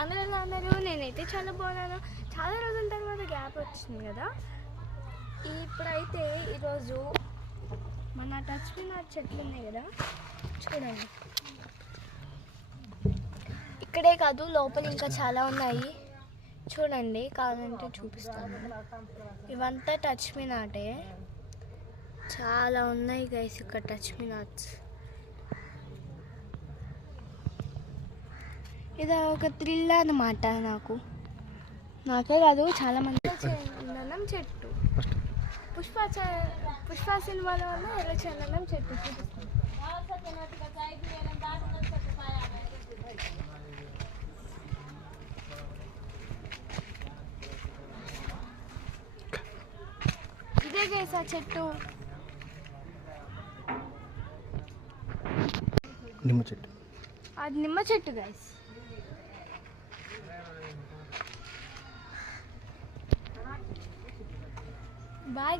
అందరూ ఎలా అన్నారు? నేనైతే చాలా బాగున్నాను. చాలా రోజుల తర్వాత గ్యాప్ వచ్చింది కదా. ఇప్పుడైతే ఈరోజు మన టచ్ మీ నాట్ చెట్లు ఉన్నాయి కదా, చూడండి. ఇక్కడే కాదు, లోపల ఇంకా చాలా ఉన్నాయి. చూడండి, కావాలంటే చూపిస్తాను. ఇవంతా టచ్ మీ నాటే. చాలా ఉన్నాయి గైస్ ఇక్కడ టచ్ మీ నాట్స్. ఇది ఒక థ్రిల్ అన్నమాట. నాకే కాదు, చాలా మంది. చందనం చెట్టు, పుష్ప సినిమాలో వల్ల ఎర్ర చందనం చెట్టు చూపిస్తాను. ఇదే గైస్ ఆ చెట్టు, నిమ్మ చెట్టు. అది నిమ్మ చెట్టు గైస్. బాయ్.